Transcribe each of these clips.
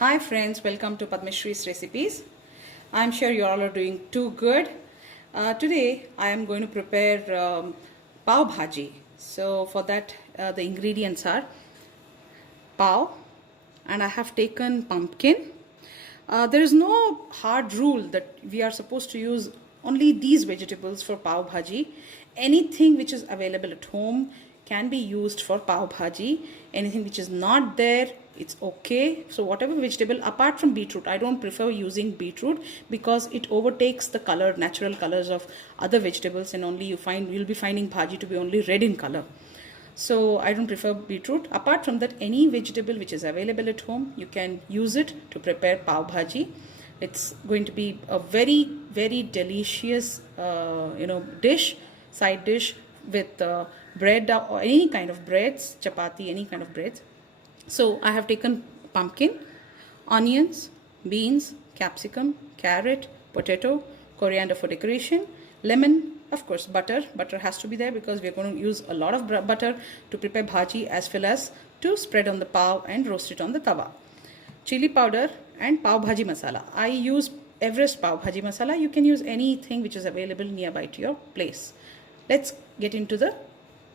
Hi friends, welcome to Padmashree's Recipes. I'm sure you all are doing too good. Today I am going to prepare pav bhaji. So for that the ingredients are pav, and I have taken pumpkin. There is no hard rule that we are supposed to use only these vegetables for pav bhaji. Anything which is available at home can be used for pav bhaji. Anything which is not there, it's okay. So whatever vegetable apart from beetroot, I don't prefer using beetroot because it overtakes the color, natural colors of other vegetables, and only you'll be finding bhaji to be only red in color. So I don't prefer beetroot. Apart from that, any vegetable which is available at home, you can use it to prepare pav bhaji. It's going to be a very delicious dish, side dish with bread or any kind of breads, chapati, any kind of breads. So I have taken pumpkin, onions, beans, capsicum, carrot, potato, coriander for decoration, lemon, of course butter. Butter has to be there because we are going to use a lot of butter to prepare bhaji as well as to spread on the pav and roast it on the tawa. Chili powder and pav bhaji masala. I use Everest pav bhaji masala. You can use anything which is available nearby to your place. Let's get into the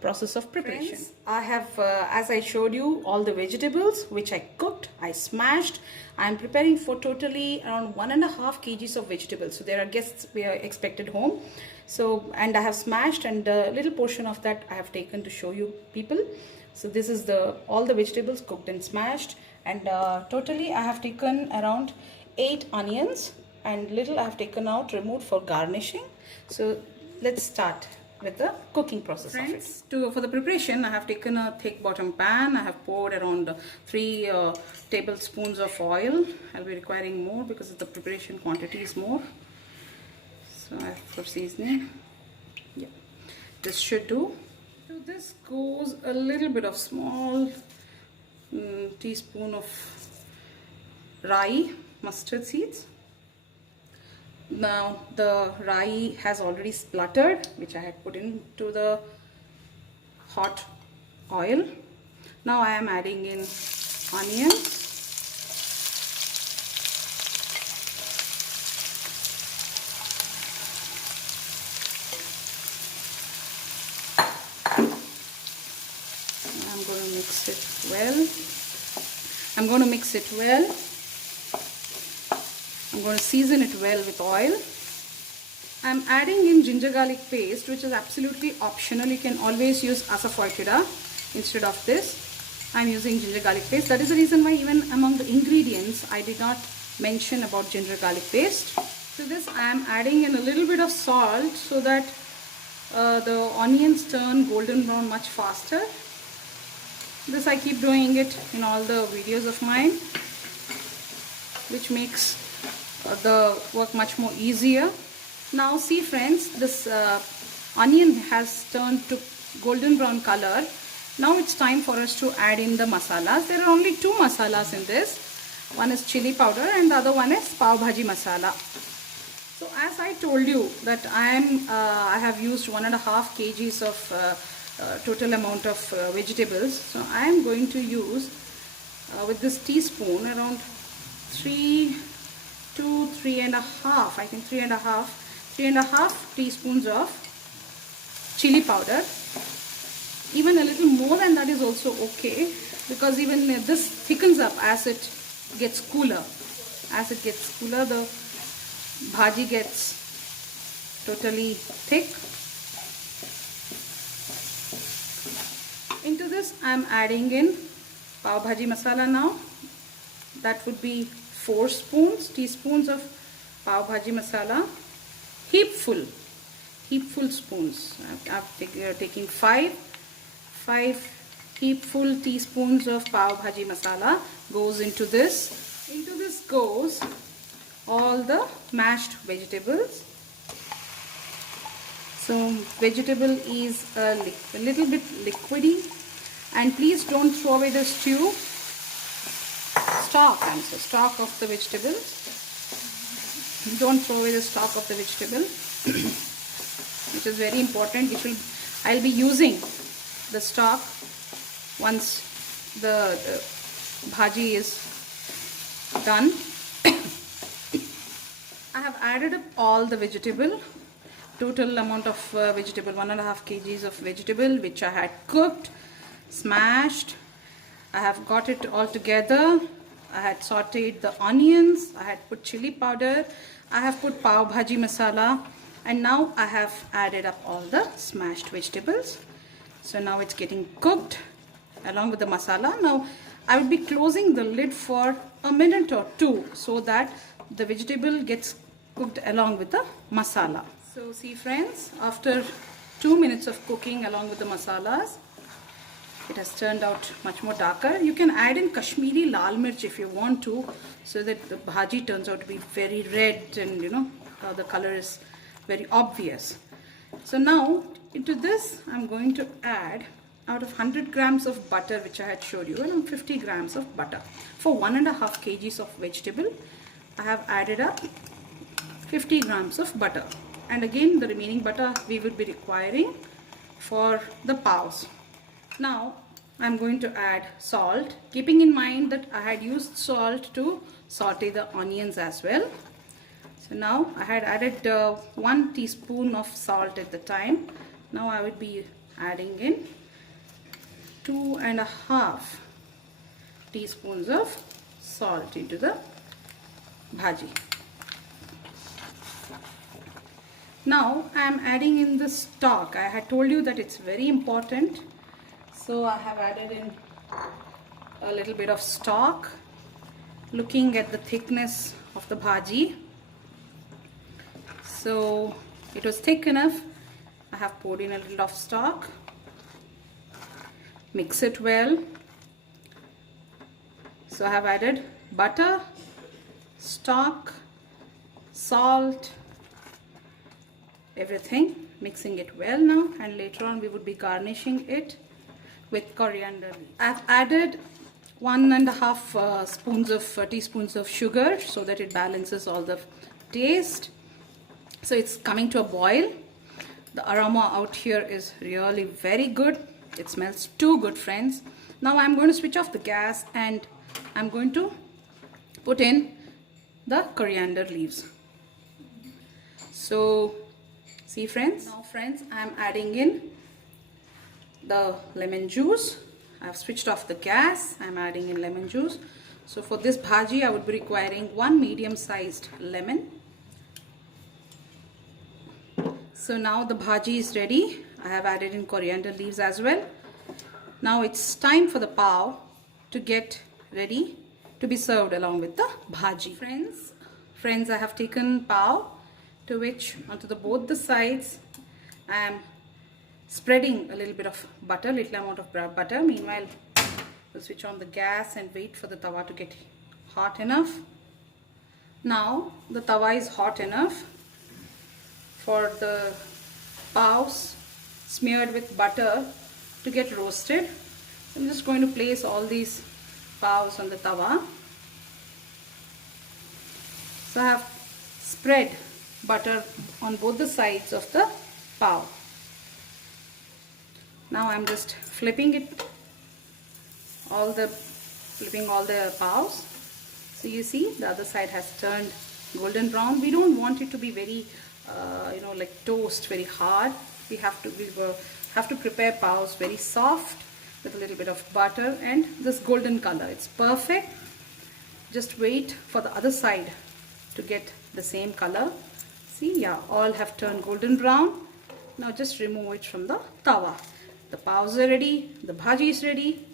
process of preparation. Friends, I have, as I showed you, all the vegetables which I cooked, I smashed. I am preparing for totally around 1.5 kgs of vegetables. So there are guests we are expected home. So, and I have smashed, and a little portion of that I have taken to show you people. So this is all the vegetables cooked and smashed, and totally I have taken around 8 onions, and little I have taken out, removed for garnishing. So let's start with the cooking process. Friends, of it. For the preparation, I have taken a thick bottom pan. I have poured around 3 tablespoons of oil. I'll be requiring more because the preparation quantity is more. So I have for seasoning. Yeah, this should do. So this goes a little bit of small teaspoon of rye mustard seeds. Now the rye has already spluttered, which I had put into the hot oil. Now I am adding in onions, I'm going to mix it well. I'm going to season it well with oil. I'm adding in ginger garlic paste, which is absolutely optional. You can always use asafoetida instead of this. I'm using ginger garlic paste. That is the reason why even among the ingredients I did not mention about ginger garlic paste. To this I am adding in a little bit of salt so that the onions turn golden brown much faster. This I keep doing it in all the videos of mine, which makes the work much more easier. Now see friends, this onion has turned to golden brown color. Now it's time for us to add in the masalas. There are only 2 masalas in this. One is chili powder and the other one is pav bhaji masala. So as I told you that I have used 1.5 kgs of total amount of vegetables. So I am going to use with this teaspoon around 3 to 3.5, I think 3.5 teaspoons of chili powder. Even a little more than that is also okay, because even this thickens up as it gets cooler. As it gets cooler, the bhaji gets totally thick. Into this I am adding in pav bhaji masala now. That would be 4 teaspoons of pav bhaji masala. Heapful spoons. I'm taking 5 heapful teaspoons of pav bhaji masala goes into this. Into this goes all the mashed vegetables. So vegetable is a little bit liquidy, and please don't throw away the stock of the vegetable. Don't throw away the stock of the vegetable, which is very important. I'll be using the stock once the bhaji is done. I have added up all the vegetable, total amount of vegetable, 1.5 kgs of vegetable which I had cooked, smashed. I have got it all together. I had sauteed the onions, I had put chili powder, I have put pav bhaji masala, and now I have added up all the smashed vegetables. So now it's getting cooked along with the masala. Now I will be closing the lid for a minute or two so that the vegetable gets cooked along with the masala. So see friends, after 2 minutes of cooking along with the masalas, it has turned out much more darker. You can add in Kashmiri lal mirch if you want to, so that the bhaji turns out to be very red and the color is very obvious. So now into this I'm going to add, out of 100 grams of butter which I had showed you, around 50 grams of butter. For 1.5 kgs of vegetable, I have added up 50 grams of butter. And again the remaining butter we will be requiring for the paos. Now I'm going to add salt, keeping in mind that I had used salt to saute the onions as well. So now I had added 1 teaspoon of salt at the time. Now I would be adding in 2.5 teaspoons of salt into the bhaji. Now I am adding in the stock. I had told you that it's very important. So I have added in a little bit of stock, looking at the thickness of the bhaji. So it was thick enough. I have poured in a little of stock. Mix it well. So I have added butter, stock, salt, everything, mixing it well now, and later on we would be garnishing it with coriander leaves. I've added 1.5 teaspoons of sugar so that it balances all the taste. So it's coming to a boil. The aroma out here is really very good. It smells too good, friends. Now I'm going to switch off the gas and I'm going to put in the coriander leaves. So see friends, now friends, I'm adding in the lemon juice. I've switched off the gas. I'm adding in lemon juice. So for this bhaji I would be requiring 1 medium-sized lemon. So now the bhaji is ready. I have added in coriander leaves as well. Now it's time for the pav to get ready to be served along with the bhaji. Friends, I have taken pav, to which onto both the sides I am spreading a little bit of butter, little amount of butter. Meanwhile, we'll switch on the gas and wait for the tawa to get hot enough. Now the tawa is hot enough for the paos smeared with butter to get roasted. I'm just going to place all these paos on the tawa. So I have spread butter on both the sides of the pav. Now I'm just flipping all the paos. So you see the other side has turned golden brown. We don't want it to be very like toast, very hard. We have to prepare paos very soft with a little bit of butter and this golden color. It's perfect. Just wait for the other side to get the same color. See, yeah, all have turned golden brown. Now just remove it from the tawa. The paos are ready, the bhaji is ready.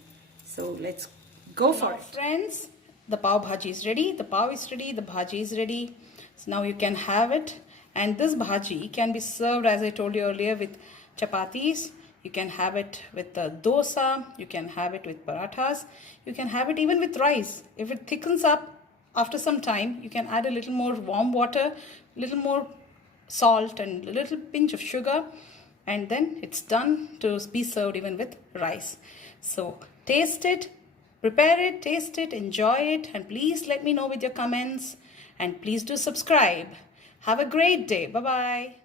So let's go for it. Friends, the pav bhaji is ready, the pav is ready, the bhaji is ready. So now you can have it. And this bhaji can be served, as I told you earlier, with chapatis. You can have it with dosa. You can have it with parathas. You can have it even with rice. If it thickens up after some time, you can add a little more warm water, a little more salt and a little pinch of sugar. And then it's done to be served even with rice. So taste it, prepare it, taste it, enjoy it. And please let me know with your comments. And please do subscribe. Have a great day. Bye-bye.